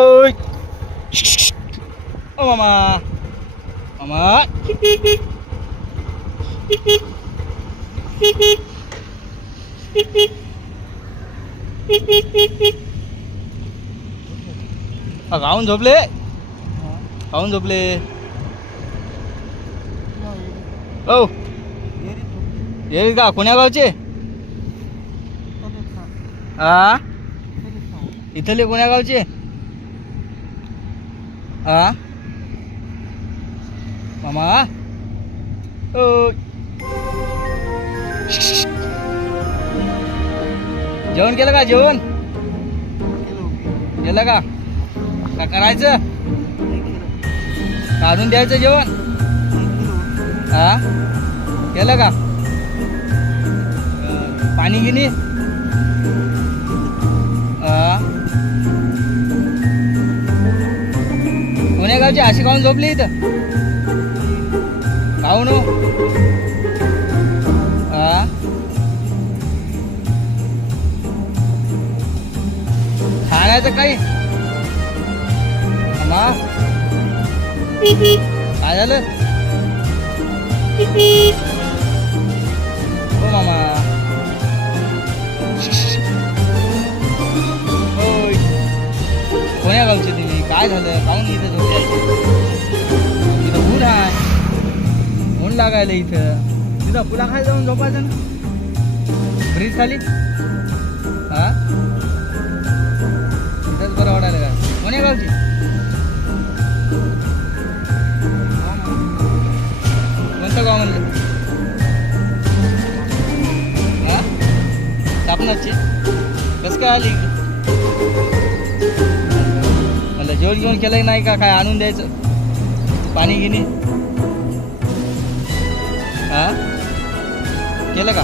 ओय ओ मामा मामा अ, गाऊन झोपले गाऊन झोपले ओ ये का कोण्या गावचे आ इथले कोण्या गावचे? आ मामा? ओ. जेवण केलं का? जेवण? केलं का? का करायचं? काढून द्यायचं जेवण? हा? केलं का? पाणी गिनी कोण्या गावची अशी खाऊन झोपली इथं. खाऊन हा खाण्याचं काही? अम्मा? काय झालं? काय झालं? काहून इथं झोपले इथं? ऊन आहे ऊन लागायला इथं. तिथं पुला खाली जाऊन झोपायचं ना? ब्रिज खाली? हा? तिथंच बरं वाटायला का कोणी गावची? कोणतं गाव म्हणलं? हा? सापनाची कसं काय आली जेवण घेऊन केलं नाही का? काय आणून द्यायचं? पाणी गिनी हा? केलं का?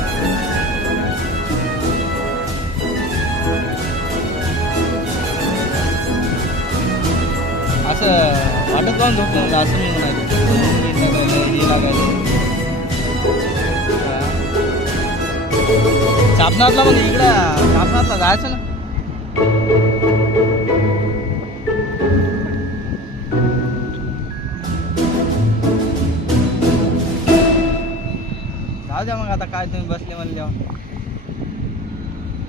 असं वाटत जाऊन झोपलं असं मी म्हणायचं. हे लागायचं. हा. म्हणजे इकडं सापनातला जायचं ना? जाऊ द्या मग आता काय तुम्ही बसले म्हणल्यावर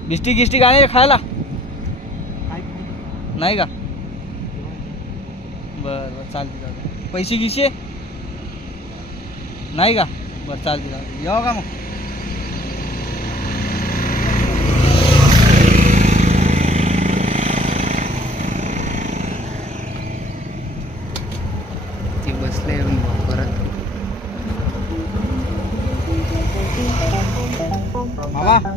बिस्टी गिस्टी काय खायला? नाही का? बरं बरं चालते जाऊ पैसे गिशे? नाही का? बरं चालते जाऊ येऊ का मग ते बसले परत मामा